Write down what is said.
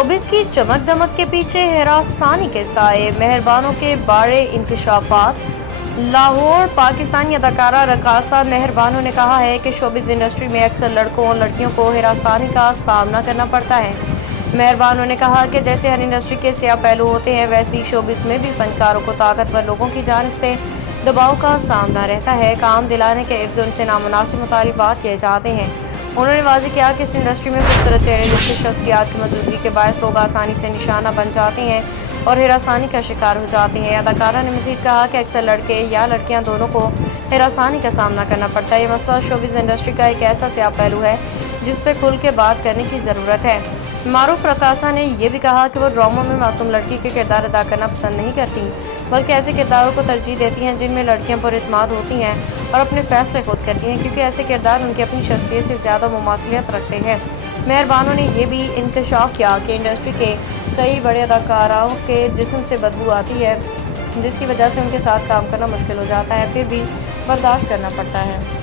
Showbiz की चमक दमक के पीछे हिरासानी के साए, मेहरबानों के बड़े इंकशाफात। लाहौर। पाकिस्तानी अदाकारा रकासा मेहरबानों ने कहा है कि शोबिस इंडस्ट्री में अक्सर लड़कों और लड़कियों को हिरासानी का सामना करना पड़ता है। मेहरबानों ने कहा कि जैसे हर इंडस्ट्री के सियाह पहलू होते हैं, वैसे ही शोबिस में भी फनकारों को ताकतवर लोगों की जानिब से दबाव का सामना रहता है। काम दिलाने के एवज उनसे नामुनासिब मुतालिबात किए जाते हैं। उन्होंने वाज़ेह किया कि इस इंडस्ट्री में खूबसूरत चेहरे जैसे शख्सियात की मौजूदगी के बायस लोग आसानी से निशाना बन जाते हैं और हिरासानी का शिकार हो जाते हैं। अदाकारा ने मज़ीद कहा कि अक्सर लड़के या लड़कियां दोनों को हिरासानी का सामना करना पड़ता है। ये मसला शोबिस इंडस्ट्री का एक ऐसा सियाह पहलू है जिस पर खुल के बात करने की ज़रूरत है। मारूफ रकासा ने यह भी कहा कि वो ड्रामों में मासूम लड़की के किरदार अदा करना पसंद नहीं करती, बल्कि ऐसे किरदारों को तरजीह देती हैं जिनमें लड़कियां पुरइत्माद होती हैं और अपने फैसले खुद करती हैं, क्योंकि ऐसे किरदार उनकी अपनी शख्सियत से ज़्यादा मुमासलियत रखते हैं। मेहरबानों ने यह भी इंकशाफ किया कि इंडस्ट्री के कई बड़े अदाकाराओं के जिस्म से बदबू आती है, जिसकी वजह से उनके साथ काम करना मुश्किल हो जाता है, फिर भी बर्दाश्त करना पड़ता है।